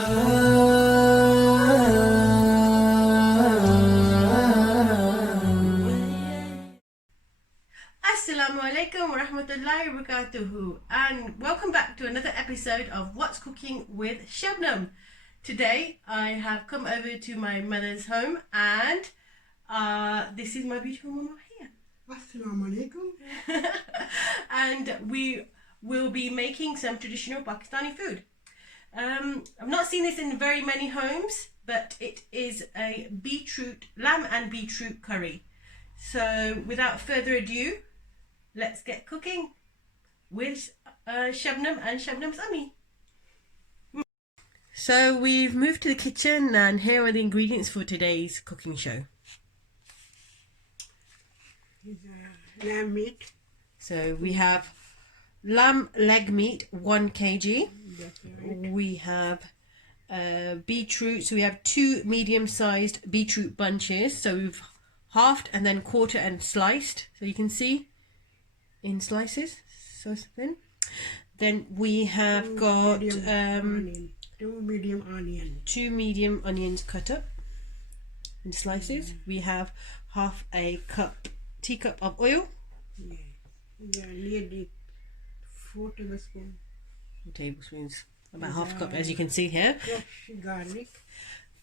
Assalamu alaikum wa rahmatullahi wa barakatuhu, and welcome back to another episode of What's Cooking with Shabnam. Today I have come over to my mother's home, and this is my beautiful mama here. Assalamu alaikum. And we will be making some traditional Pakistani food. I've not seen this in very many homes, but it is a lamb and beetroot curry. So without further ado, let's get cooking with Shabnam and Shabnam's Ami. So we've moved to the kitchen, and here are the ingredients for today's cooking show. Lamb meat. So we have lamb leg meat, 1 kg. That's right. We have beetroot. So we have 2 medium-sized beetroot bunches. So we've halved and then quarter and sliced. So you can see in slices, so thin. Then we have got 2 medium onions. 2 medium onions cut up in slices. We have half a teacup of oil. Yeah, nearly 4 tablespoons. 4 tablespoons, about half a cup, as you can see here. Fresh garlic.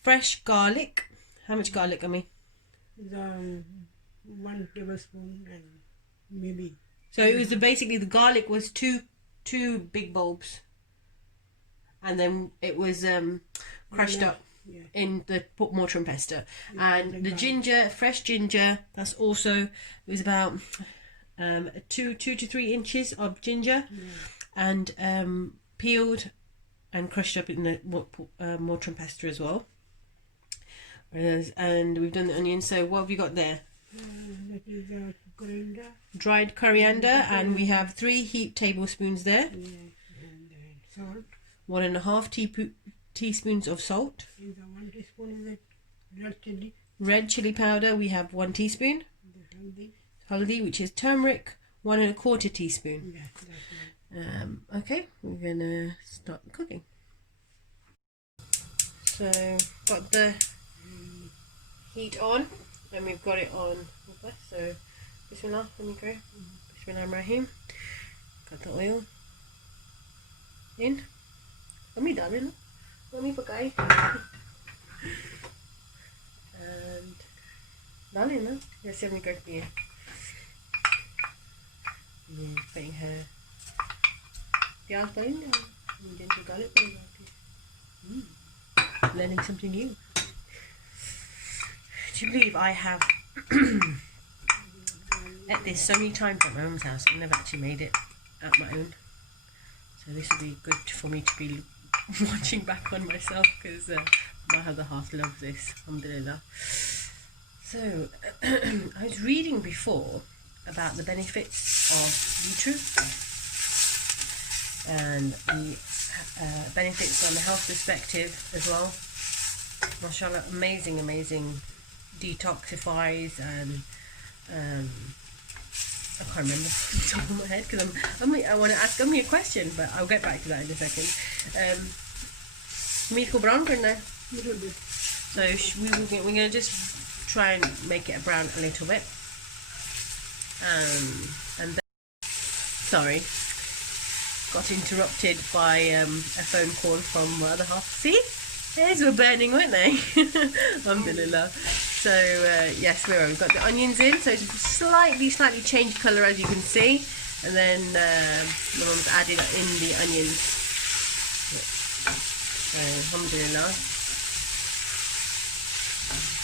Fresh garlic. How much garlic, Ami? 1 tablespoon and maybe. So it was basically the garlic was two big bulbs, and then it was crushed up in the mortar and pestle. And the ginger, fresh ginger, that's also, it was about 2 to 3 inches of ginger, and peeled and crushed up in the mortar and pestle as well. And we've done the onions. So what have you got there? That is coriander. Dried coriander, and we have 3 heaped tablespoons there. And salt. 1.5 teaspoons of salt. And 1 teaspoon is red chili. Red chili powder, we have 1 teaspoon. Haldi, which is turmeric, 1.25 teaspoon. Yeah, that's right. Okay, we're gonna start cooking. So got the heat on, and we've got it on. So Bismillah, let me go. Bismillahirrahmanirrahim. Got the oil in. Mummy darling, mummy pakai. And darling, na? Yes, let me go here. Putting her प्याज डालेंगे medium से गाले पड़ेगा. Learning something new. Do you believe I have ate this so many times at my mum's house and never actually made it at my own? So this would be good for me to be watching back on myself, because my other half loves this, alhamdulillah. So I was reading before about the benefits of beetroot and the benefits from a health perspective as well. Mashallah, amazing detoxifies, and I can't remember off the top of my head, because I want to ask Ummi a question, but I'll get back to that in a second. Meat ko brown karna hai. So we're going to just try and make it brown a little bit. And then, sorry, got interrupted by a phone call from my other half. See, hairs were burning, weren't they? Alhamdulillah. So yes, we've got the onions in, so it's slightly changed colour, as you can see, and then my mum's added in the onions. So alhamdulillah,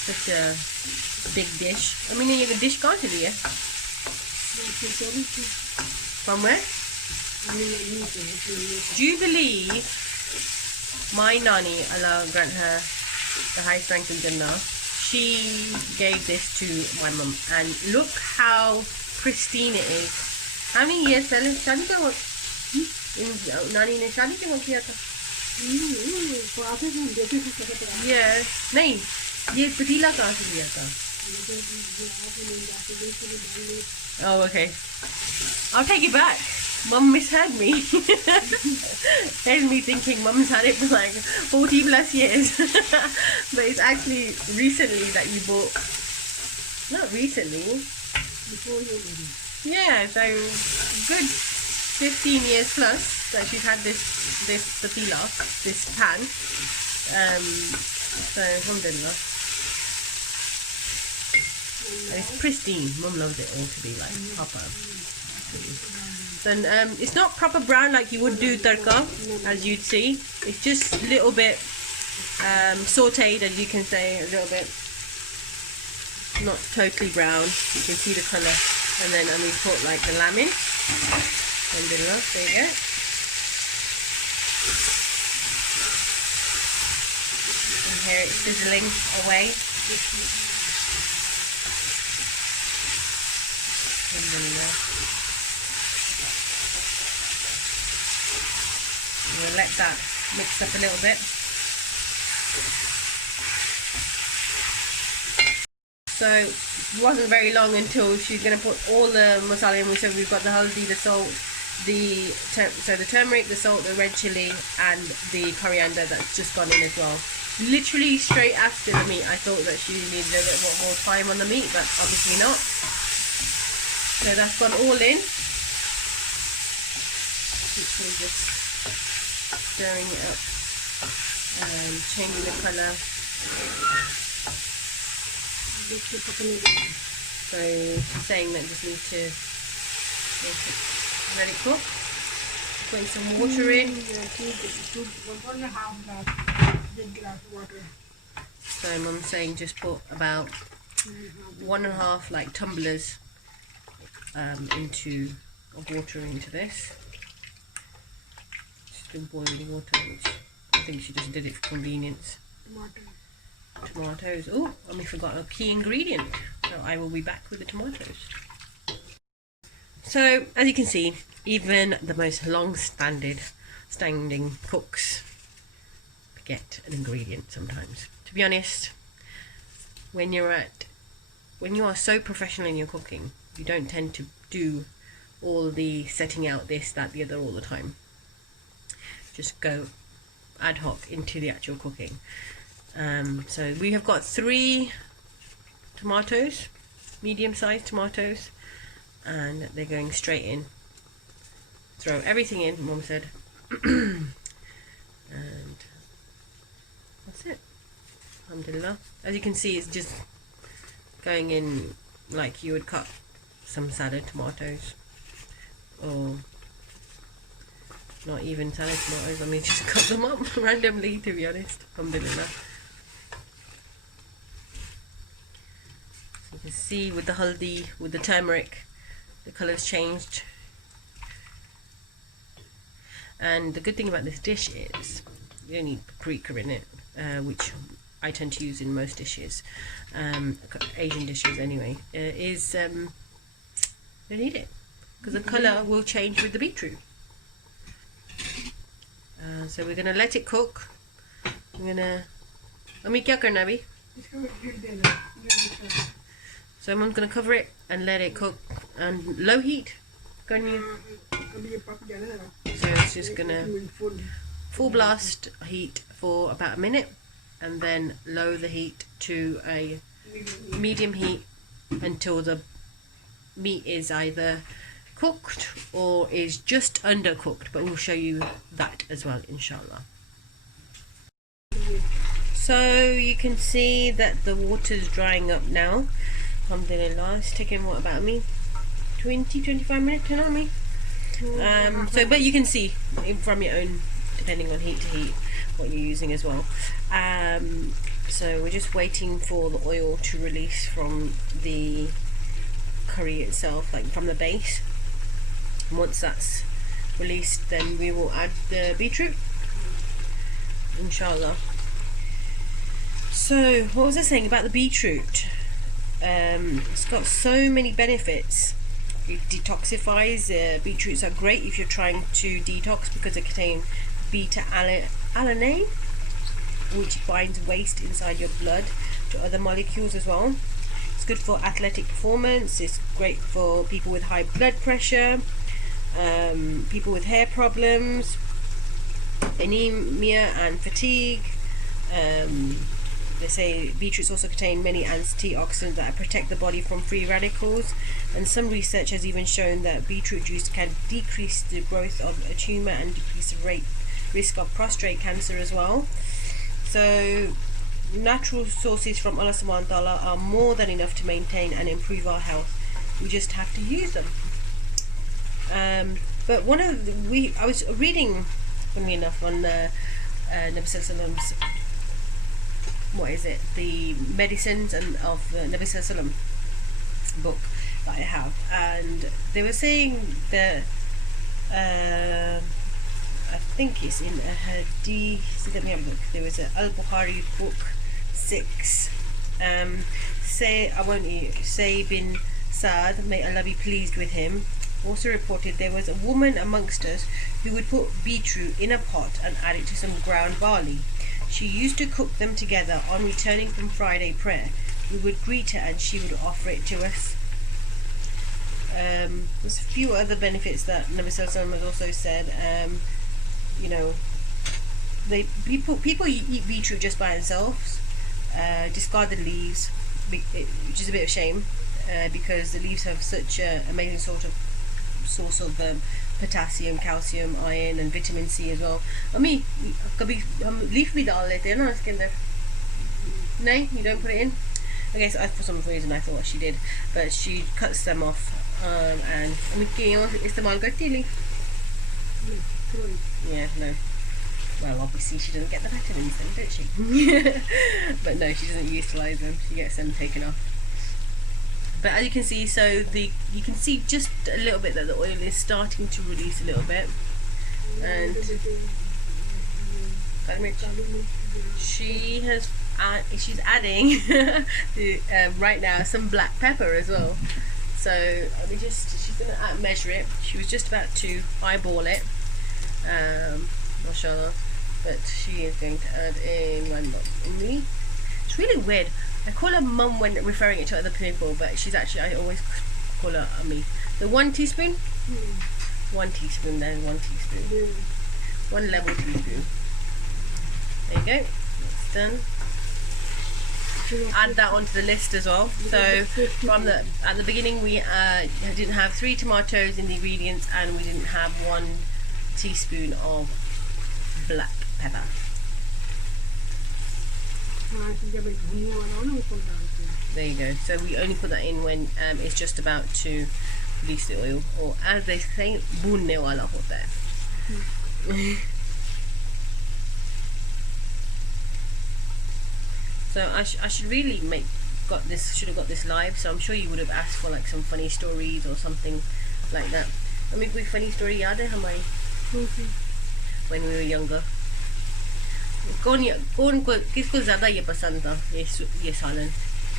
such a big dish. I mean, you have a dish can't you? From where? Do you believe my Nani, Allah grant her the highest rank in Jannah, she gave this to my mum, and look how pristine it is. How many years पहले शादी का नानी ने शादी के वक्त किया था? Yes, नहीं, ये पतीला कहाँ से लिया था? Oh, okay. I'll take it back. Mum misheard me. There's me thinking Mum's had it for like 40 plus years. But it's actually recently that you bought. Not recently. Before you married. Yeah, so good 15 years plus that she's had this patila, this pan. So alhamdulillah. And it's pristine. Mum loves it all to be like proper. Then it's not proper brown like you would do tarka, as you'd see. It's just a little bit sauteed, as you can say, a little bit. Not totally brown. You can see the colour. And then we put like the lamb in. Alhamdulillah, there you go. And here it's sizzling away. Alhamdulillah. We'll let that mix up a little bit. So it wasn't very long until she's going to put all the masala in. So we've got the haldi, the salt, the turmeric, the salt, the red chili, and the coriander that's just gone in as well. Literally straight after the meat. I thought that she needed a bit more time on the meat, but obviously not. So that's gone all in. Literally just stirring it up and changing the colour. So saying that just need to let it cook. Putting some water in. 1.5 glass water. So Mum's saying just put about 1.5 like tumblers into of water into this. She's been boiling water, which I think she just did it for convenience. Tomatoes. Oh, and we forgot a key ingredient. So I will be back with the tomatoes. So as you can see, even the most standing cooks forget an ingredient sometimes. To be honest, when you are so professional in your cooking, you don't tend to do all the setting out this, that, the other all the time. Just go ad hoc into the actual cooking. So we have got 3 tomatoes, medium-sized tomatoes, and they're going straight in. Throw everything in, Mum said, and that's it. Alhamdulillah. As you can see, it's just going in like you would cut some salad tomatoes, or not even salad tomatoes. I mean, just cut them up randomly, to be honest. Alhamdulillah. You can see with the haldi, with the turmeric, the colour's changed. And the good thing about this dish is you don't need paprika in it, which I tend to use in most dishes, Asian dishes anyway. You don't need it because the colour will change with the beetroot. So we're gonna let it cook. We're gonna. Kya karna bhi? So I'm gonna cover it and let it cook on low heat. So it's just gonna full blast heat for about a minute, and then lower the heat to a medium heat until the meat is either cooked or is just undercooked, but we'll show you that as well, inshallah. So you can see that the water's drying up now. Alhamdulillah. It's taking what, about 20-25 minutes, you know what I mean? So but you can see from your own, depending on heat to heat, what you're using as well. So we're just waiting for the oil to release from the curry itself, like from the base. And once that's released, then we will add the beetroot, inshallah. So what was I saying about the beetroot? It's got so many benefits. It detoxifies. Beetroots are great if you're trying to detox because they contain beta-alanine, which binds waste inside your blood to other molecules as well. It's good for athletic performance. It's great for people with high blood pressure. people with hair problems, anemia and fatigue. They say beetroots also contain many antioxidants that protect the body from free radicals, and some research has even shown that beetroot juice can decrease the growth of a tumour and decrease the risk of prostate cancer as well. So natural sources from Allah subhanahu wa ta'ala are more than enough to maintain and improve our health. We just have to use them. But I was reading, funnily enough, on Nabi Sallallahu Alaihi Wasallam's, what is it, the medicines and of Nabi Sallallahu Alaihi Wasallam book that I have, and they were saying that I think it's in a hadith. Let me have a look. There was a Al-Bukhari book 6. Say bin Saad, may Allah be pleased with him, also reported there was a woman amongst us who would put beetroot in a pot and add it to some ground barley. She used to cook them together. On returning from Friday prayer, we would greet her and she would offer it to us. There's a few other benefits that Nabi Sallallahu Alaihi Wasallam has also said. People eat beetroot just by themselves, discard the leaves, which is a bit of a shame, because the leaves have such an amazing source of potassium, calcium, iron and vitamin C as well. कभी हम leaf भी डाल लेते हैं ना इसके अंदर. No, you don't put it in. Okay, so for some reason I thought she did, but she cuts them off, and इस्तेमाल करती है leaf. Yeah, no. Well, obviously she doesn't get the vitamins then, does she? But no, she doesn't utilise them. She gets them taken off. But as you can see, you can see just a little bit that the oil is starting to release a little bit, and she's adding right now some black pepper as well. So she's gonna measure it. She was just about to eyeball it, mashallah, but she is going to add in one more. It's really weird. I call her mum when referring it to other people, but she's actually, I always call her Ummi. So 1 teaspoon? 1 teaspoon, then 1 teaspoon. 1 level teaspoon. There you go. It's done. Add that onto the list as well. So at the beginning we didn't have 3 tomatoes in the ingredients, and we didn't have 1 teaspoon of black pepper. There you go. So we only put that in when it's just about to release the oil, or as they say, bhunne wala hota hai. So I should really should have got this live. So I'm sure you would have asked for like some funny stories or something like that. I mean, कोई funny story याद है हमारी when we were younger? किसको ज़्यादा ये पसंद था ये सालन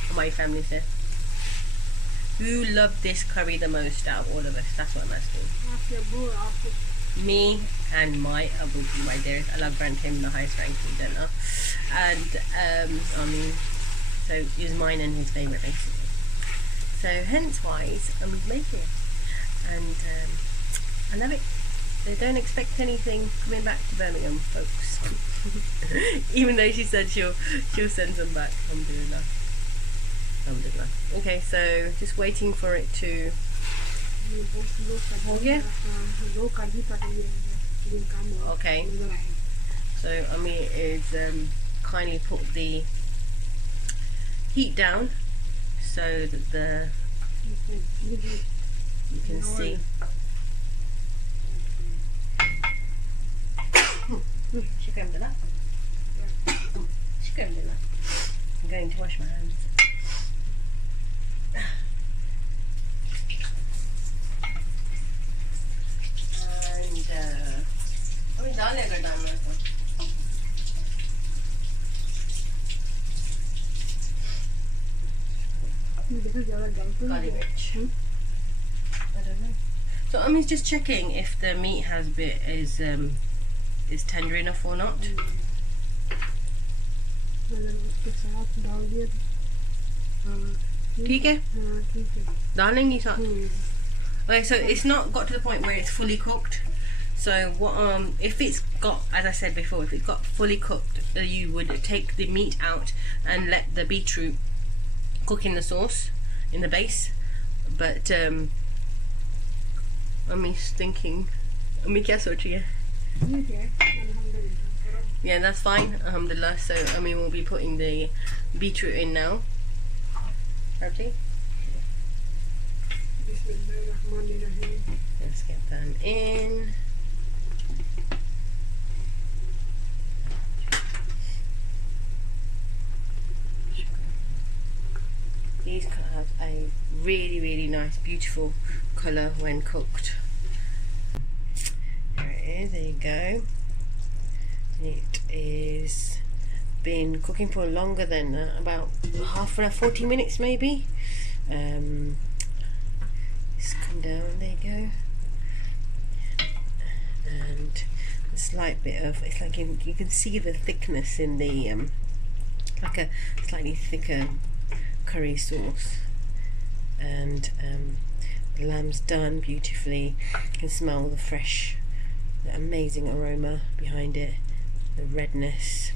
हमारी family से? Who loved this curry the most out of all of us? That's what I'm asking. Me and my Abu, right there. Allah grant him the highest rank in Jannah. And so it was mine and his favourite basically. So hence wise I'm making it, and I love it. So don't expect anything coming back to Birmingham, folks. Even though she said she'll send them back. Alhamdulillah. Alhamdulillah. Okay, so just waiting for it to. Yeah. Okay. So Ami is kindly put the heat down so that you can see. I'm going to wash my hands. Garlic rich. I don't know. So I'm just checking if the meat is tender enough or not. ठीक है डालेंगी साथ Okay, so it's not got to the point where it's fully cooked. So what if it's got, as I said before, if it's got fully cooked, you would take the meat out and let the beetroot cook in the sauce, in the base. But I'm thinking, क्या सोच रही है? Yeah, that's fine. Alhamdulillah. So we'll be putting the beetroot in now. Probably. Let's get them in. These have a really, really nice, beautiful colour when cooked. There it is. There you go. It is been cooking for longer than about half an hour, 40 minutes maybe. Just come down, there you go. And a slight bit of, it's like you can see the thickness in the like a slightly thicker curry sauce. And the lamb's done beautifully. You can smell the fresh, the amazing aroma behind it, the redness,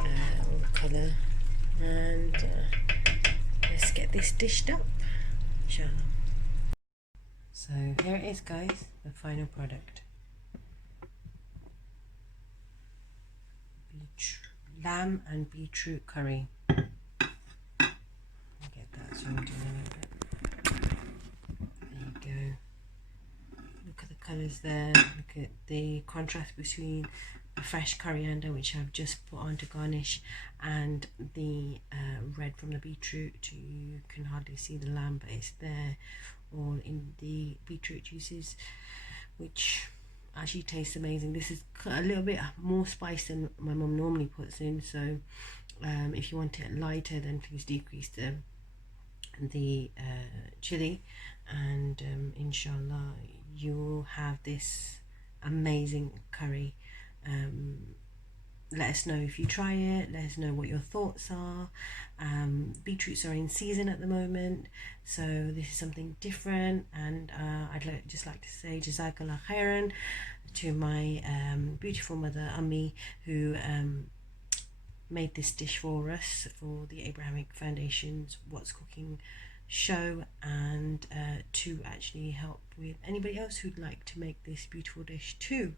all the colour. And let's get this dished up, inshallah. So here it is, guys, the final product. Lamb and beetroot curry. Get that zoomed in a little bit. There you go. Look at the colours there. Look at the contrast between the fresh coriander, which I've just put on to garnish, and the red from the beetroot. You can hardly see the lamb, but it's there, all in the beetroot juices, which actually tastes amazing. This is a little bit more spice than my mum normally puts in, so if you want it lighter, then please decrease the chili, and inshallah you'll have this amazing curry. Let us know if you try it. Let us know what your thoughts are. Beetroots are in season at the moment, so this is something different, and I'd just like to say Jazakallah khairan to my beautiful mother Ammi, who made this dish for us for the Abrahamic Foundation's What's Cooking show, and to actually help with anybody else who'd like to make this beautiful dish too.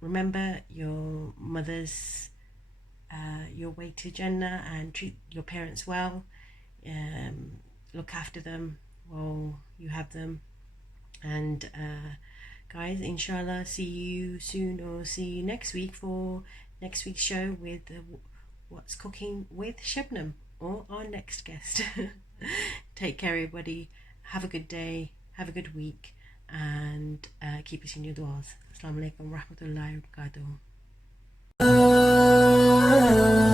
Remember your mother's your way to Jannah, and treat your parents well. Look after them while you have them. And guys, inshallah, see you soon, or see you next week for next week's show with What's Cooking with Shabnam, or our next guest. Take care, everybody. Have a good day. Have a good week. And keep us in your du'as. Assalamu alaikum wa rahmatullahi wa barakatuh.